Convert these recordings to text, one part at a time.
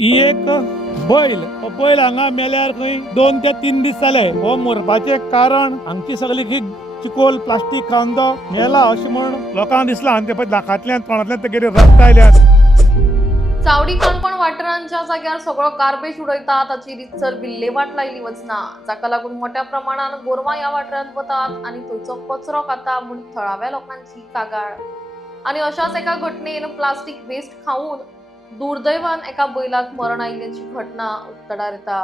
ही एक बैल बैल हांगा मेल्यार खंय 2 ते 3 दीस जाले। हो मरपाचे कारण हांगची सगळी चिकोल प्लास्टीक खावन तो मेला अशें म्हण लोकांक दिसला। आनी ते पळय नाकांतल्यान तोंडांतल्यान तेगेले रक्त आयल्यात। चावडी काणकोण वाठारांच्या जाग्यार सगळो गार्बेज उडयतात ताची रितसर विल्हेवाट लायली वचना, जाका लागून मोठ्या प्रमाणात गोरवां ह्या वाठारांत वतात आनी थंयचो कचरो खाता म्हूण थळाव्या लोकांची कागाळ। आनी अशाच एका घटनेन प्लास्टीक वेस्ट खाऊन दुर्दैवान एका बैलाक मरण आयिल्ल्याची घटना उक्तडार येता।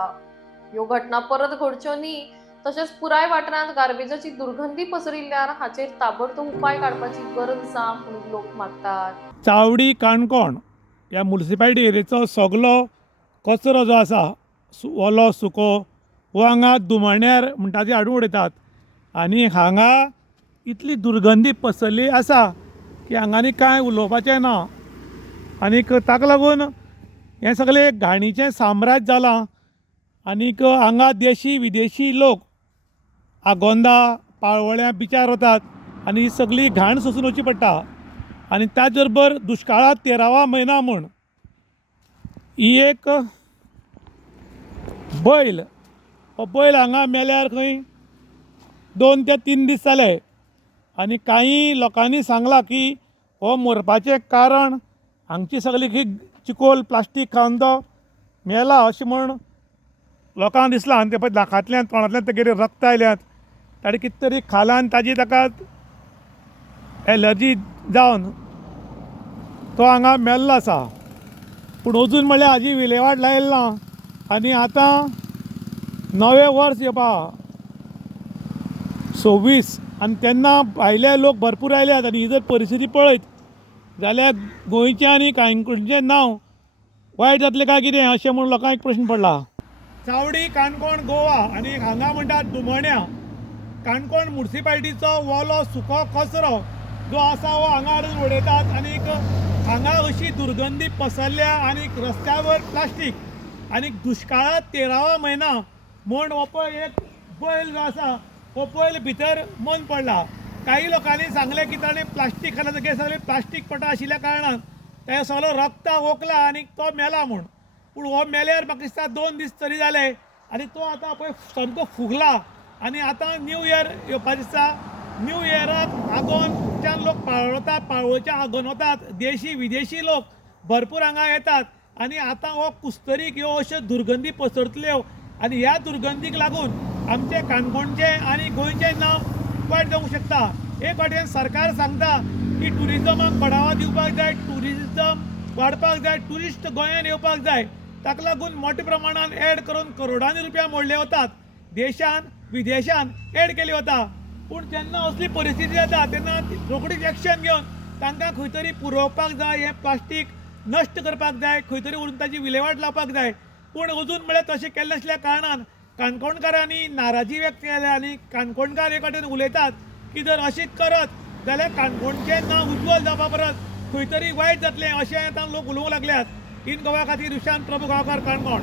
ह्यो घटना परत घडच्यो न्ही तशेंच पुराय वाठारांत गार्बेजाची दुर्गंधी पसरिल्ल्यान हाचेर ताबडतोब उपाय काडपाची गरज आसा म्हणून लोक मागतात। चावडी काणकोण ह्या म्युनिसिपालिटी एरियेचो सगळो कचरो जो आसा ओलो सुको हो हांगा दुमण्यार म्हणटा ती हाडून उडयतात। आनी हांगा इतली दुर्गंधी पसरली आसा की हांगांनी कांय उलोवपाचें ना। आनीक ताका लागून हें सगळें घाणीचें साम्राज्य जालां। आनीक हांगा देशी विदेशी लोक आगोंदा पाळोळ्या बिचार वतात आनी ही सगळी घाण सोंसून वचची पडटा। आनी त्याच बरोबर दुश्काळांत 13वा म्हयनो म्हूण ही एक बैल हो बैल हांगा मेल्यार खंय 2 ते 3 दीस जाले। आनी कांय लोकांनी सांगलां की हो मरपाचें कारण हांगची सगळी चिकोल प्लास्टीक खावन तो मेला अशें म्हण लोकांक दिसलां। आनी ते पळय नाकांतल्यान तोंडांतल्यान तेगेले रक्त आयल्यात। ताणें कितें तरी खालां आनी ताजी ताका एलर्जी जावन तो हांगा मेल्लो आसा। पूण अजून म्हणल्यार हाजी विलेवाट लायिल्ली ना। आनी आतां नवें वर्स येवपा 26 आनी तेन्ना भायले लोक भरपूर आयल्यात। आनी ही जर परिस्थिती पळयत जाल्यार गोंयचें आनी काणकोणचें नांव वायट जातलें काय कितें अशें म्हूण लोकांक एक प्रश्न पडला। चावडी काणकोण गोवा आनी हांगा म्हणटात दुमण्या काणकोण म्युनिसिपालिटीचो ओलो सुको कचरो जो आसा हो हांगा हाडून उडयतात। आनीक हांगा अशी दुर्गंधी पसरल्या आनीक रस्त्यावर प्लास्टीक आनीक दुश्काळांत 13वा म्हयना म्हूण हो पळय एक बैल जो आसा हो बैल भितर मन पडला। काही लोकांनी सांगलें की ताणें प्लास्टीक खालें तेगे सगळें प्लास्टीक पटा आशिल्ल्या कारणान तें सगळो रक्ताक ओंकला आनीक तो मेला म्हूण। पूण हो मेल्यार म्हाका दिसता 2 दीस तरी जाले आनी तो आतां पळय सामको फुगला। आनी आतां न्यू इयर येवपाचें आसा। न्यू इयराक आगोंदच्यान लोक पाळोळतात, पाळोळेच्या आगोंद वतात। देशी विदेशी लोक भरपूर हांगा येतात। आनी आतां हो कुस्तरीक ह्यो अश्यो दुर्गंधी पसरतल्यो आनी ह्या दुर्गंधीक लागून आमचे काणकोणचें आनी गोंयचें नांव वायट जावंक शकता। एक वाटेन सरकार सांगता की ट्युरिजमाक बढावो दिवपाक जाय, ट्युरिजम वाडपाक जाय, ट्युरिस्ट गोंयांत येवपाक जाय। ताका लागून मोठ्या प्रमाणान एड करून करोडांनी रुपया मोडले वतात। देशान विदेशान एड केली वता। पूण जेन्ना असली परिस्थिती जाता तेन्ना रोखडीच एक्शन घेवन तांकां खंय तरी पुरोवपाक जाय, हें प्लास्टीक नश्ट करपाक जाय, खंय तरी व्हरून ताची विलेवाट लावपाक जाय। पूण अजून म्हळ्यार तशें केल्लें नासल्या कारणान काणकोणकारांनी नाराजी व्यक्त केल्या। आनी काणकोणकार एक वाटेन उलयतात की जर अशीच करत जाल्यार काणकोणचें नांव उज्वल जावपा परस खंय तरी वायट जातलें अशें आतां लोक उलोवंक लागल्यात। इन गोवा खातीर विशांत प्रभू गांवकार, काणकोण।